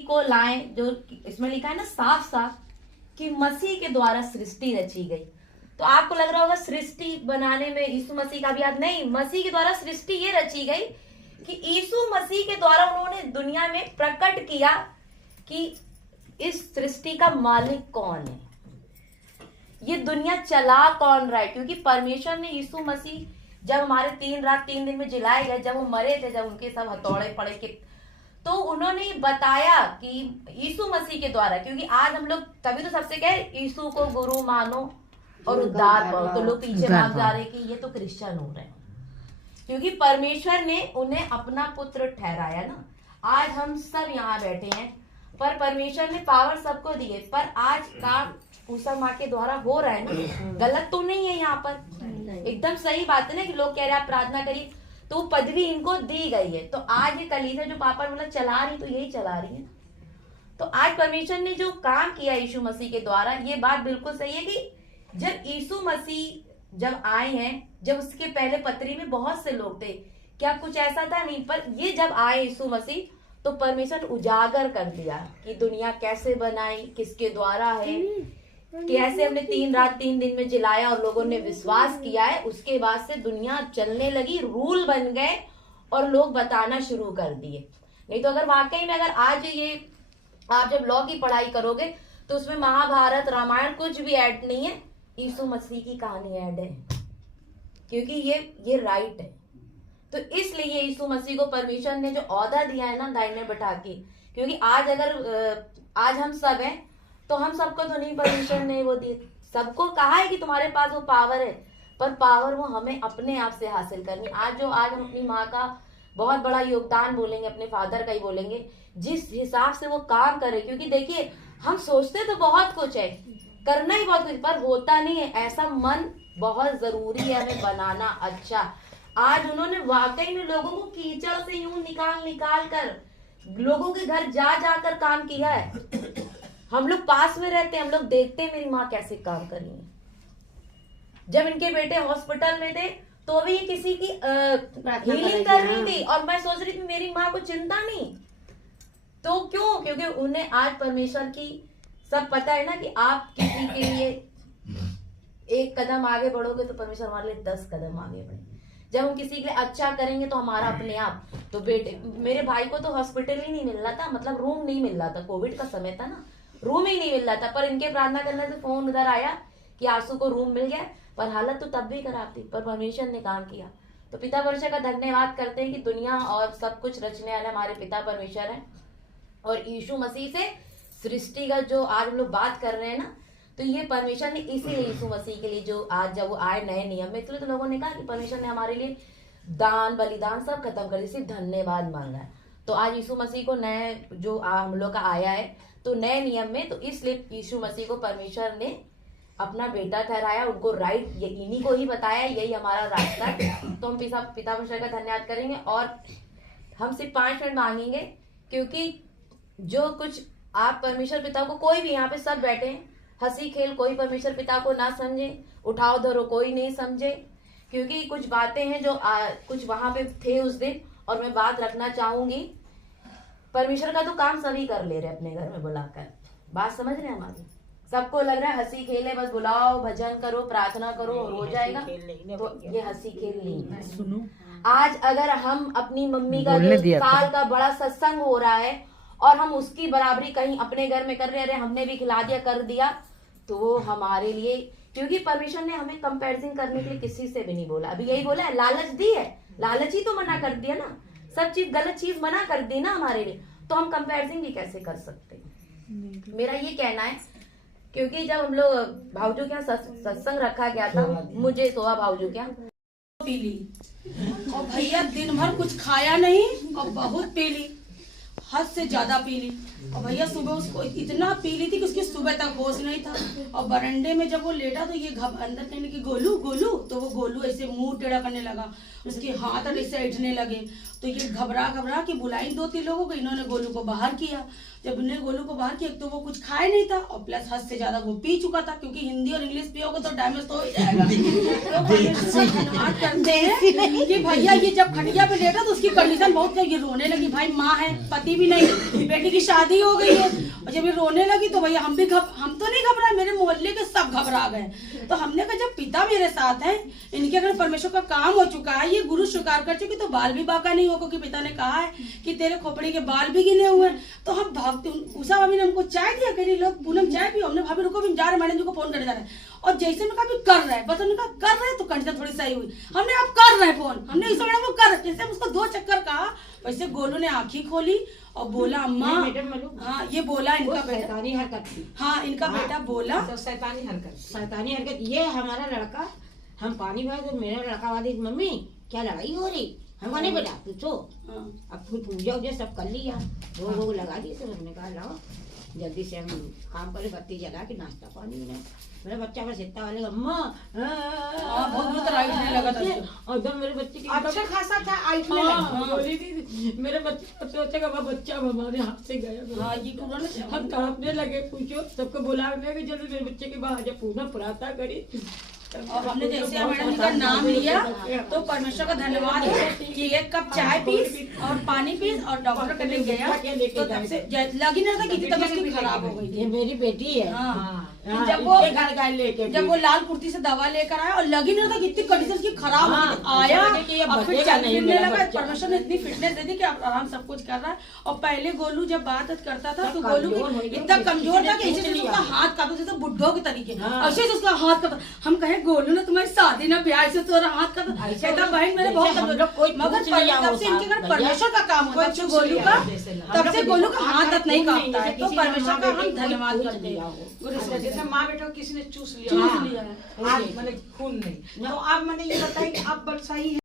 को लाएं, जो इसमें लिखा है ना साफ साफ कि मसीह के द्वारा सृष्टि रची गई। तो आपको लग रहा होगा सृष्टि बनाने में यीशु मसीह का भी हाथ, नहीं, मसीह के द्वारा सृष्टि ये रची गई कि यीशु मसीह के द्वारा उन्होंने दुनिया में प्रकट किया कि इस सृष्टि का मालिक कौन है, ये दुनिया चला कौन रहा है। क्योंकि परमेश्वर ने यीशु मसीह जब हमारे 3 रात 3 दिन में जिलाए गए, जब वो मरे थे, जब उनके सब हथौड़े पड़े के, तो उन्होंने बताया कि यीशु मसीह के द्वारा, क्योंकि आज हम लोग तभी तो सबसे कहे यीशु को गुरु मानो और उद्धार पाओ, तो लोग पीछे भाग जा रहे कि ये तो क्रिश्चियन हो रहे हैं, क्योंकि परमेश्वर ने उन्हें अपना पुत्र ठहराया ना। आज हम सब यहाँ बैठे हैं, पर परमेश्वर ने पावर सबको दी है, पर आज काम मूसा माँ के द्वारा हो रहा है ना, गलत तो नहीं है यहाँ पर, एकदम सही बात है ना कि लोग कह रहे हैं आप प्रार्थना करिए, तो पदवी इनको दी गई है। तो आज ये कलीसिया जो पापा मतलब चला रही, तो यही चला रही है। तो आज परमेश्वर ने जो काम किया यीशु मसीह के द्वारा, ये बात बिल्कुल सही है कि जब यीशु मसीह जब आए हैं, जब उसके पहले पत्री में बहुत से लोग थे, क्या कुछ ऐसा था? नहीं, पर ये जब आए यीशु मसीह, तो परमेश्वर उजागर कर दिया कि दुनिया कैसे बनाई, किसके द्वारा है, कैसे हमने 3 रात 3 दिन में जिलाया और लोगों ने विश्वास किया है। उसके बाद से दुनिया चलने लगी, रूल बन गए और लोग बताना शुरू कर दिए। नहीं तो अगर वाकई में अगर आज ये आप जब लॉ की पढ़ाई करोगे तो उसमें महाभारत रामायण कुछ भी ऐड नहीं है, यीशु मसीह की कहानी ऐड है, क्योंकि ये राइट है। तो इसलिए यीशु मसीह को परमेश्वर ने जो औहदा दिया है ना दाहिने बैठा के, क्योंकि आज अगर आज हम सब हैं, तो हम सबको तो नहीं परमेश्वर ने वो दी, सबको कहा है कि तुम्हारे पास वो पावर है, पर पावर वो हमें अपने आप से हासिल करनी। आज हम अपनी माँ का बहुत बड़ा योगदान बोलेंगे, अपने फादर का ही बोलेंगे, जिस हिसाब से वो काम करे। क्योंकि देखिए हम सोचते तो बहुत कुछ है, करना ही बहुत कुछ, पर होता नहीं है। ऐसा मन बहुत जरूरी है हमें बनाना अच्छा। आज उन्होंने वाकई में लोगों को कीचड़ से यूं निकाल कर लोगों के घर जा जाकर काम किया है। हम लोग पास में रहते हैं, हम लोग देखते हैं मेरी माँ कैसे काम कर रही है। जब इनके बेटे हॉस्पिटल में थे तो भी किसी की हीलिंग कर रही थी, और मैं सोच रही थी मेरी माँ को चिंता नहीं। तो क्यों? क्योंकि उन्हें आज परमेश्वर की सब पता है ना कि आप किसी के लिए 1 कदम आगे बढ़ोगे तो परमेश्वर हमारे लिए 10 कदम आगे बढ़े। जब हम किसी के लिए अच्छा करेंगे तो हमारा अपने आप, तो बेटे मेरे भाई को तो हॉस्पिटल ही नहीं मिल रहा था, मतलब रूम नहीं मिल रहा था, कोविड का समय था ना, रूम ही नहीं मिल रहा था, पर इनके प्रार्थना करने से फोन उधर आया कि आंसू को रूम मिल गया, पर हालत तो तब भी खराब थी, पर परमेश्वर ने काम किया। तो पिता परमेश्वर का धन्यवाद करते हैं कि दुनिया और सब कुछ रचने वाले हमारे पिता परमेश्वर हैं, और यीशु मसीह से सृष्टि का जो आज हम लोग बात कर रहे हैं ना, तो ये परमेश्वर ने इसीलिए यीशु मसीह के लिए जो आज जब वो आए नए नियम में, इसलिए तो लोगों ने कहा कि परमेश्वर ने हमारे लिए दान बलिदान सब खत्म कर दिया, सिर्फ धन्यवाद मांगा है। तो आज यीशु मसीह को नए जो हम लोग का आया है तो नए नियम में, तो इसलिए यीशु मसीह को परमेश्वर ने अपना बेटा ठहराया, उनको राइट इन्हीं को ही बताया यही हमारा रास्ता है। तो हम पिता परमेश्वर का धन्यवाद करेंगे, और हम सिर्फ 5 मिनट मांगेंगे, क्योंकि जो कुछ आप परमेश्वर पिता को, कोई भी यहाँ पे सब बैठे हैं, हंसी खेल कोई परमेश्वर पिता को ना समझे, उठाओ धरो कोई नहीं समझे, क्योंकि कुछ बातें हैं जो कुछ वहां पे थे उस दिन, और मैं बात रखना चाहूंगी। परमेश्वर का तो काम सभी कर ले रहे अपने घर में बुलाकर, बात समझ रहे हैं हमारी? सबको लग रहा है हंसी खेल है, बस बुलाओ, भजन करो, प्रार्थना करो, हो जाएगा। तो ये हंसी खेल नहीं है। सुनो, आज अगर हम अपनी मम्मी का जो साल का बड़ा सत्संग हो रहा है और हम उसकी बराबरी कहीं अपने घर में कर रहे हैं, हमने भी खिला दिया कर दिया, तो वो हमारे लिए, क्योंकि परमेश्वर ने हमें कंपैरिजन करने के लिए किसी से भी नहीं बोला। अभी यही बोला है, लालच दी है, लालच ही तो मना कर दिया ना, सब चीज गलत चीज मना कर दी ना हमारे लिए, तो हम कंपैरिजन भी कैसे कर सकते हैं? मेरा ये कहना है, क्योंकि जब हम लोग भाऊजू के यहाँ सत्संग रखा गया था, मुझे सोहा भाऊजू क्या पी ली, और भैया दिन भर कुछ खाया नहीं और बहुत पी ली, हद से ज्यादा पी ली। और भैया सुबह उसको इतना पी ली थी कि उसकी सुबह तक होश नहीं था। और बरंडे में जब वो लेटा तो ये अंदर कहने की गोलू गोलू, तो वो गोलू ऐसे मुंह टेढ़ा करने लगा, उसके हाथ ऐसे ऐठने लगे। तो ये घबरा के बुलाई 2-3 लोगों को, इन्होंने गोलू को बाहर किया। जब उन्होंने गोलू को बाहर किया तो वो कुछ खाए नहीं था, और प्लस हद से ज्यादा वो पी चुका था, क्योंकि हिंदी और इंग्लिश पियोगे तो डैमेज तो हो जाएगा। तो धन्यवाद करते हैं कि भैया ये जब खटिया पे लेटा तो उसकी कंडीशन बहुत, ये रोने लगी, भाई माँ है, पति भी भी नहीं, बेटी की शादी हो गई है। और जब ये रोने लगी तो भैया हम तो नहीं घबराए, मेरे मोहल्ले के सब घबरा गए। तो हमने कहा जब पिता मेरे साथ हैं, इनके अगर परमेश्वर का काम हो चुका है, ये गुरु स्वीकार कर चुकी, तो बाल भी बाका नहीं हो, क्योंकि पिता ने कहा है कि तेरे खोपड़ी के बाल भी गिने हुए हैं। तो हम भागते, उषा भाभी ने हमको चाय दिया, कह रही लोग पूनम चाय पियो। हमने भाभी रुको भी जा रहे, मैडम जी को फोन करने जा रहे हैं। और जैसे मैं कहा कर रहे हैं, बस हमने कहा कर रहे हैं, तो कंडीशन थोड़ी सही हुई। हमने अब कर रहे हैं फोन, हमने इस मैडम को कर, जैसे हम उसको 2 चक्कर कहा, वैसे गोलू ने आंखी खोली और बोला अम्मा, हाँ ये बोला इनका बेटा, शैतानी हरकत थी। हाँ इनका बेटा बोला तो शैतानी हरकत ये हमारा लड़का, हम पानी भरे तो मेरा लड़का वाली मम्मी क्या लड़ाई हो रही, हमको नहीं बेटा पूछो। हाँ। अब फिर पूजा उजा सब कर लिया, भोग लगा दिए, तो हमने कहा लाओ जल्दी से हम काम करे, बत्ती जला के नाश्ता पानी बनाए। मेरा बच्चा बस इतना वाले अम्मा बहुत बुरा तरह उठने लगा था उसको। और जब मेरे बच्चे की अच्छा खासा था आइटने लगा। बोली थी मेरे बच्चे सोचेगा बच्चा हमारे हाथ से गया। हाँ ये पूरा हम तड़पने लगे, पूछो सबको बुलाने के जल्दी मेरे बच्चे के बाद जब पूरा प्रार्थना करी। और हमने जैसे मैडम जी का नाम लिया तो परमेश्वर का धन्यवाद है कि 1 कप चाय पीस और पानी पीस और डॉक्टर के लिए गया, तो तब से लगी नहीं था कि तबीयत उसकी खराब हो गई ये मेरी बेटी है। हाँ। हाँ, जब वो घर गए लेके जब वो लाल कुर्ती से दवा लेकर आया और लगी नहीं था कि इतनी कंडीशन की खराब हो गई, आया और फिर चलने लगा। परमेश्वर ने इतनी फिटनेस दे दी कि अब आराम सब कुछ कर रहा है। और पहले गोलू जब बात करता था तो गोलू इतना कमजोर था कि इसी से उसका हाथ काटता, जैसे बुड्ढों के तरीके, ऐसे से उसका हाथ काटता। हम कहे गोलू ने तुम्हारी शादी ना ब्याह से तुम्हारा हाथ काटता, कहता बहन मेरे बहुत कमजोर, मगर तब से इनके घर परमेश्वर का काम होता है गोलू का, तब से गोलू का हाथ नहीं काटता है। तो परमेश्वर का हम धन्यवाद करते हैं। जैसे माँ बेटा को किसी ने चूस लिया, चूस लिया है। आज मैंने खून नहीं, तो अब मैंने ये बताया कि अब सही है।